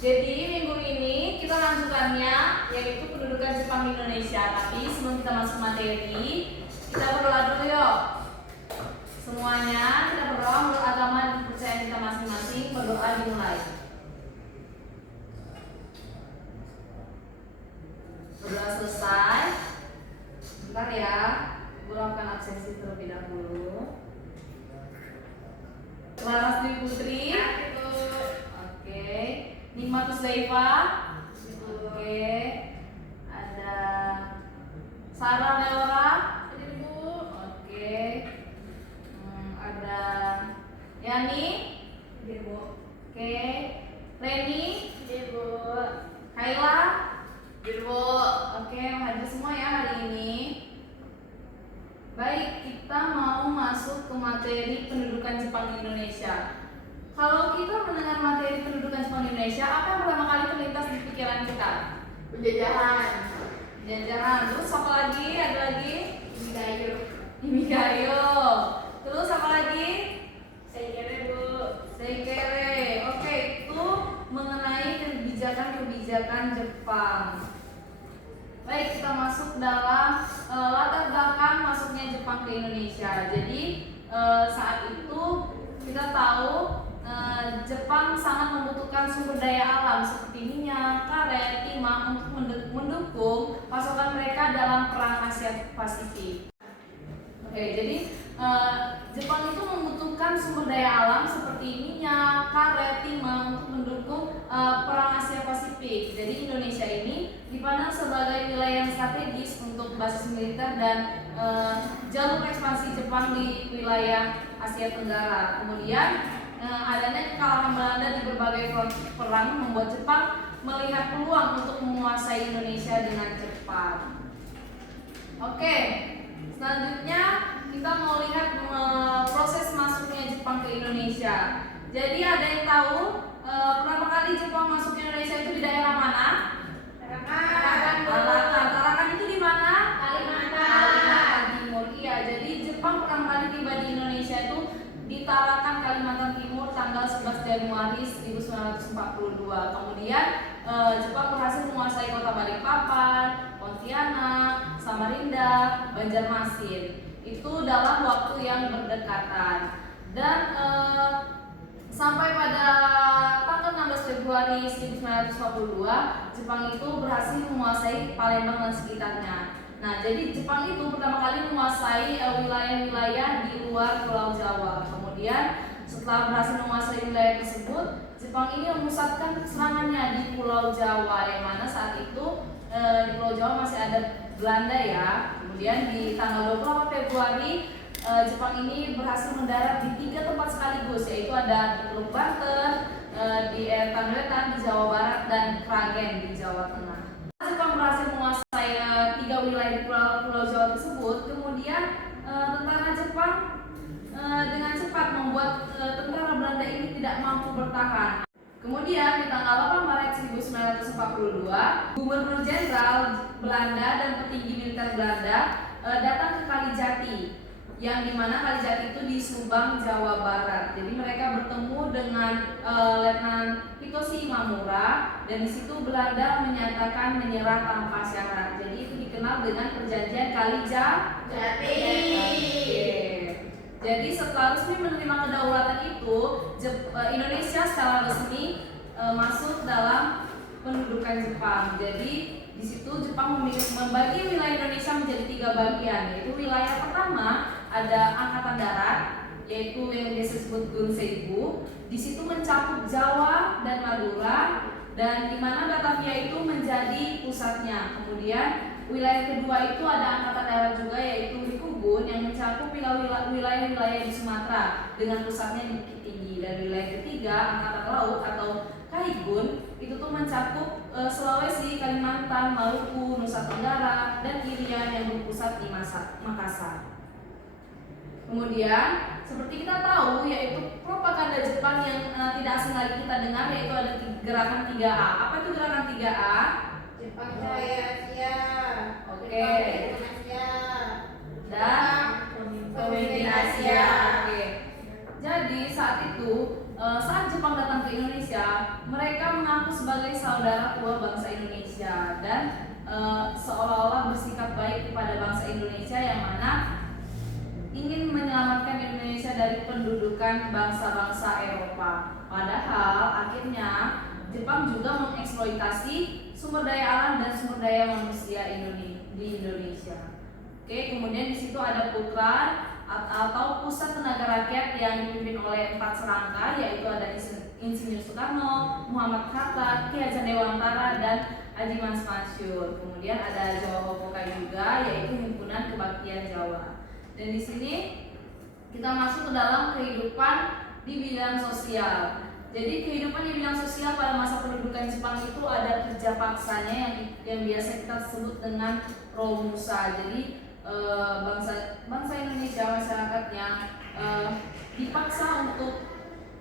Jadi minggu ini kita lanjutannya yaitu pendudukan Jepang di Indonesia. Tapi sebelum kita masuk materi, kita berdoa dulu yuk. Semuanya kita berdoa menurut agama dan kepercayaan kita masing-masing. Berdoa dimulai. Berdoa selesai. Bentar ya, gue lakukan absensi terlebih dahulu. Laras Dwi Putri. Oke. Nikmatus Leiva. Oke. Ada Sarah Leora. Oke. Ada Yani. Oke. Reni. Kaila. Oke, hadir semua ya hari ini. Baik, kita mau masuk ke materi pendudukan Jepang di Indonesia. Kalau kita mendengar materi pendudukan Jepang di Indonesia, apa yang pertama kali terlintas di pikiran kita? Penjajahan. Terus apa lagi? Ada lagi? Imigayo. Terus apa lagi? Seikere. Oke, itu mengenai kebijakan Jepang. Baik, kita masuk dalam latar belakang masuknya Jepang ke Indonesia. Jadi saat itu kita tahu Jepang sangat membutuhkan sumber daya alam seperti minyak, karet, timah untuk mendukung pasokan mereka dalam perang Asia Pasifik. Oke, jadi Jepang itu membutuhkan sumber daya alam seperti minyak, karet, timah untuk mendukung perang Asia Pasifik. Jadi Indonesia ini dipandang sebagai wilayah yang strategis untuk basis militer dan jalur ekspansi Jepang di wilayah Asia Tenggara. Kemudian adanya kekalahan Belanda di berbagai front perang membuat Jepang melihat peluang untuk menguasai Indonesia dengan cepat. Oke, selanjutnya kita mau lihat proses masuknya Jepang ke Indonesia. Jadi ada yang tahu pertama kali Jepang masuk ke Indonesia itu di daerah mana? Tarakan itu di mana? Kalimantan Timur. Iya, jadi Jepang pertama kali tiba di Indonesia itu di Tarakan, Kalimantan Timur tanggal 11 Januari 1942. Kemudian Jepang berhasil menguasai kota Balikpapan, Pontianak, Samarinda, Banjarmasin. Itu dalam waktu yang berdekatan. Dan sampai pada tanggal 16 Februari 1942, Jepang itu berhasil menguasai Palembang dan sekitarnya. Nah, jadi Jepang itu pertama kali menguasai wilayah-wilayah di luar Pulau Jawa. Kemudian setelah berhasil menguasai wilayah tersebut, Jepang ini memusatkan serangannya di Pulau Jawa, yang mana saat itu di Pulau Jawa masih ada Belanda ya. Kemudian di tanggal 28 Februari Jepang ini berhasil mendarat di 3 tempat sekaligus, yaitu ada di Teluk Banten, di Tangerang di Jawa Barat, dan Kragen di Jawa Tengah. Jepang berhasil menguasai 3 wilayah di Pulau Jawa tersebut. Kemudian tentara Jepang dengan cepat membuat tentara Belanda ini tidak mampu bertahan. Kemudian di tanggal 8 Maret 1942, Gubernur Jenderal Belanda dan petinggi militer Belanda datang ke Kalijati, yang dimana Kalijati itu di Subang, Jawa Barat. Jadi mereka bertemu dengan Letnan Hitoshi Imamura, dan di situ Belanda menyatakan menyerah tanpa syarat. Jadi itu dikenal dengan Perjanjian Kalijati. Jadi setelah resmi menerima kedaulatan itu, Indonesia secara resmi masuk dalam pendudukan Jepang. Jadi di situ Jepang membagi wilayah Indonesia menjadi 3 bagian, yaitu wilayah pertama ada Angkatan Darat, yaitu yang biasa disebut Gunseibu. Di situ mencakup Jawa dan Madura, dan di mana Batavia itu menjadi pusatnya. Kemudian wilayah kedua itu ada Angkatan Darat juga, yaitu Rikubun, yang mencakup wilayah-wilayah di Sumatera dengan pusatnya di Bukit Tinggi. Dan wilayah ketiga Angkatan Laut atau Kaigun itu tuh mencakup Sulawesi, Kalimantan, Maluku, Nusa Tenggara, dan Irian yang berpusat di Makassar. Kemudian seperti kita tahu, yaitu propaganda Jepang yang tidak asing lagi kita dengar, yaitu ada gerakan 3A. Apa itu gerakan 3A? Jepang Jaya Asia. Oke. Asia. Dan pemimpin Asia. Oke. Jadi saat itu saat Jepang datang ke Indonesia, mereka mengaku sebagai saudara tua bangsa Indonesia dan seolah-olah bersikap baik kepada bangsa Indonesia yang mana ingin menyelamatkan Indonesia dari pendudukan bangsa-bangsa Eropa. Padahal akhirnya Jepang juga mengeksploitasi sumber daya alam dan sumber daya manusia di Indonesia. Oke, kemudian di situ ada Putra atau Pusat Tenaga Rakyat yang dipimpin oleh 4 serangka, yaitu ada Insinyur Soekarno, Muhammad Hatta, Ki Hajar Dewantara, dan Haji Mansur. Kemudian ada Jawa Hopokai juga, yaitu Himpunan Kebaktian Jawa. Dan di sini kita masuk ke dalam kehidupan di bidang sosial. Jadi kehidupan di bidang sosial pada masa pendudukan Jepang itu ada kerja paksanya yang biasa kita sebut dengan Romusa. Jadi bangsa Indonesia, masyarakatnya dipaksa untuk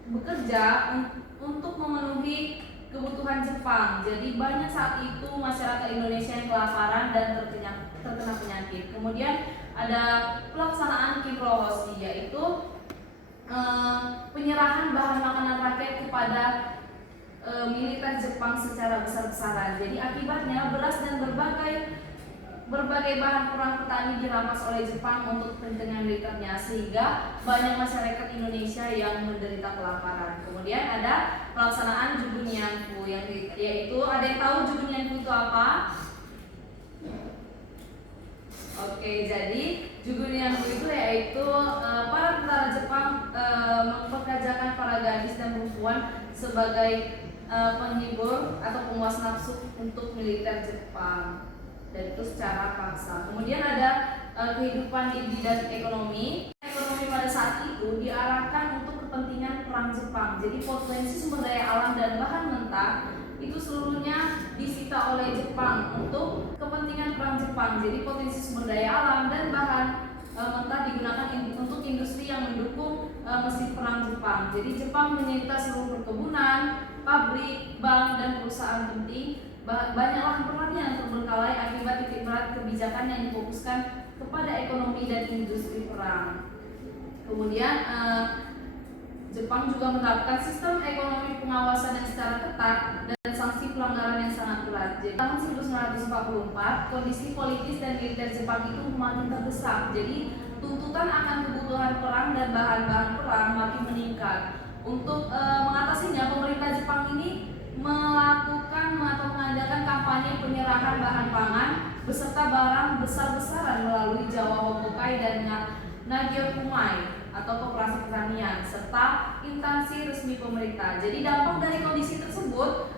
bekerja untuk memenuhi kebutuhan Jepang. Jadi banyak saat itu masyarakat Indonesia yang kelaparan dan terkena penyakit. Kemudian ada pelaksanaan Kiprohoshi, yaitu penyerahan bahan makanan rakyat kepada militer Jepang secara besar-besaran. Jadi akibatnya beras dan berbagai bahan perang petani dirampas oleh Jepang untuk kepentingan militernya, sehingga banyak masyarakat Indonesia yang menderita kelaparan. Kemudian ada pelaksanaan Jugunianfu, yaitu ada yang tahu Jugunianfu itu apa? Oke, jadi Jugunianfu itu yaitu para tentara Jepang mempekerjakan para gadis dan perempuan sebagai penghibur atau pemuas nafsu untuk militer Jepang, dan itu secara paksa. Kemudian ada kehidupan di bidang ekonomi. Ekonomi pada saat itu diarahkan untuk kepentingan perang Jepang. Jadi potensi sumber daya alam dan bahan mentah itu seluruhnya disita oleh Jepang untuk kepentingan perang Jepang. Jadi potensi sumber daya alam dan bahan mentah digunakan untuk industri yang mendukung mesin perang Jepang. Jadi Jepang menyita seluruh perkebunan, pabrik, bank, dan perusahaan penting. Banyak lahan pertanian yang terbengkalai akibat titik berat kebijakan yang difokuskan kepada ekonomi dan industri perang. Kemudian Jepang juga menerapkan sistem ekonomi pengawasan yang secara ketat dan sanksi pelanggaran yang sangat berat. Jadi tahun 1944 kondisi politis dan militer Jepang itu makin terdesak. Jadi tuntutan akan kebutuhan perang dan bahan-bahan perang makin meningkat. Untuk mengatasinya, pemerintah Jepang ini melakukan atau mengadakan kampanye penyerahan bahan pangan beserta barang besar-besaran melalui Jawa Hopokai dan Nagyokumai atau koperasi pertanian serta instansi resmi pemerintah. Jadi dampak dari kondisi tersebut,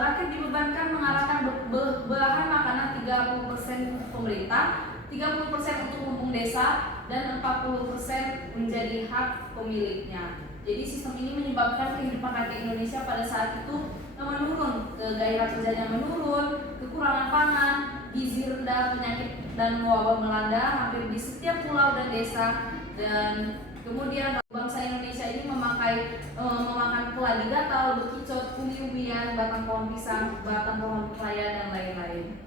rakyat dibebankan mengarahkan bahan makanan 30% pemerintah, 30% untuk lumbung desa, dan 40% menjadi hak pemiliknya. Jadi sistem ini menyebabkan kehidupan rakyat Indonesia pada saat itu menurun, gairah kerjanya menurun, kekurangan pangan, gizi rendah, penyakit dan wabah melanda hampir di setiap pulau dan desa. Dan kemudian bangsa Indonesia ini memakan keladi gatal, bekicot, umbi-umbian, batang pohon pisang, batang pohon pepaya, dan lain-lain.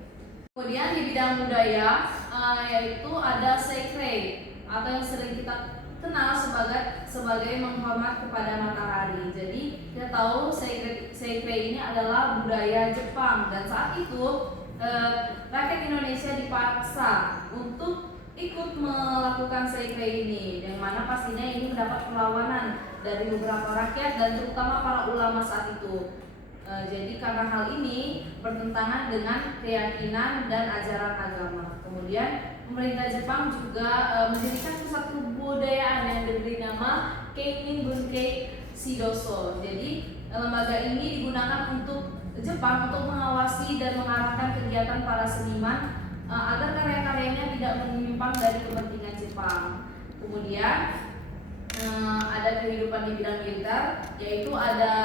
Kemudian di bidang budaya yaitu ada seikre atau yang sering kita kenal sebagai menghormat kepada matahari. Jadi kita tahu seikre ini adalah budaya Jepang, dan saat itu rakyat Indonesia dipaksa untuk ikut melakukan seikre ini, yang mana pastinya ini mendapat perlawanan dari beberapa rakyat dan terutama para ulama saat itu. Jadi karena hal ini bertentangan dengan keyakinan dan ajaran agama. Kemudian pemerintah Jepang juga mendirikan pusat kebudayaan yang diberi nama Keinin Bunkei Shidoso. Jadi lembaga ini digunakan untuk Jepang untuk mengawasi dan mengarahkan kegiatan para seniman agar karya-karyanya tidak menyimpang dari kepentingan Jepang. Kemudian ada kehidupan di bidang militer, yaitu ada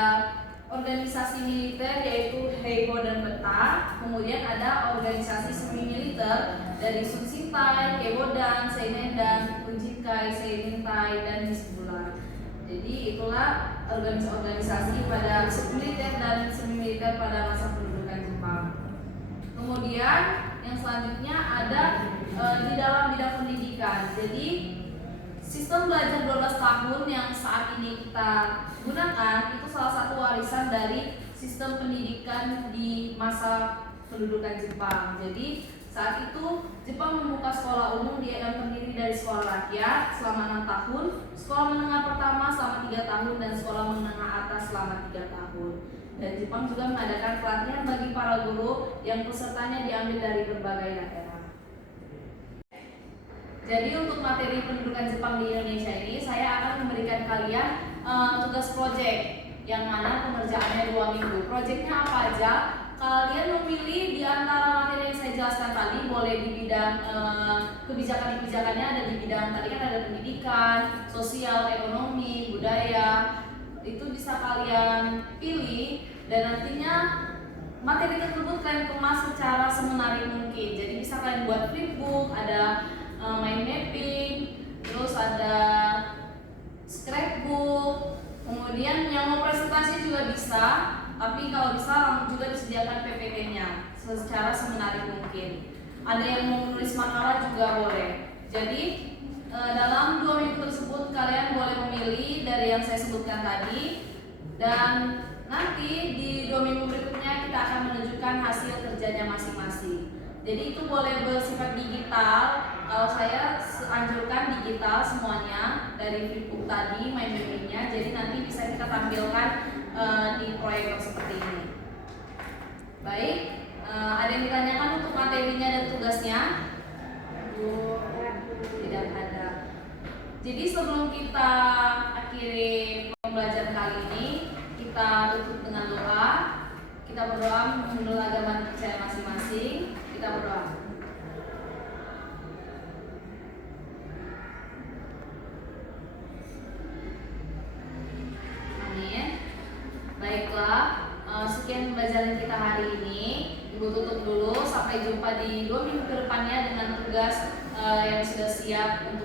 organisasi militer yaitu Heibo dan Beta. Kemudian ada organisasi semi militer dari Sunsintai, Keibodan, Seinendan, Kunjikai, Seinintai, dan Hizbullah. Jadi itulah organisasi pada militer dan semi militer pada masa pendudukan Jepang. Kemudian yang selanjutnya ada di dalam bidang pendidikan. Jadi sistem belajar 12 tahun yang saat ini kita gunakan itu salah satu warisan dari sistem pendidikan di masa pendudukan Jepang. Jadi saat itu Jepang membuka sekolah umum yang terdiri dari sekolah rakyat selama 6 tahun, sekolah menengah pertama selama 3 tahun, dan sekolah menengah atas selama 3 tahun. Dan Jepang juga mengadakan pelatihan bagi para guru yang pesertanya diambil dari berbagai daerah. Jadi untuk materi pendudukan Jepang di Indonesia ini, saya akan memberikan kalian tugas project yang mana pengerjaannya 2 minggu. Projectnya apa aja? Kalian memilih di antara materi yang saya jelaskan tadi, boleh di bidang kebijakan-kebijakannya ada di bidang tadi kan ada pendidikan, sosial, ekonomi, budaya. Itu bisa kalian pilih dan nantinya materi tersebut kalian kemas secara semenarik mungkin. Jadi bisa kalian buat flipbook, ada mind mapping, terus ada scrapbook. Kemudian yang mau presentasi juga bisa, tapi kalau bisa juga disediakan PPT-nya secara semenarik mungkin. Ada yang mau menulis makalah juga boleh. Jadi dalam 2 minggu tersebut kalian boleh memilih dari yang saya sebutkan tadi, dan nanti di 2 minggu berikutnya kita akan menunjukkan hasil kerjanya masing-masing. Jadi itu boleh bersifat digital. Kalau saya anjurkan digital semuanya dari flipbook tadi, mind mapping-nya. Jadi nanti bisa kita tampilkan di proyektor seperti ini. Baik, ada yang ditanyakan untuk materinya dan tugasnya? Tidak ada. Jadi sebelum kita akhiri pembelajaran kali ini, kita tutup dengan doa. Kita berdoa menurut agama percaya masing-masing. Kita berdoa. Amin. Baiklah, sekian pembelajaran kita hari ini. Ibu tutup dulu. Sampai jumpa di 2 minggu ke depannya dengan tugas yang sudah siap untuk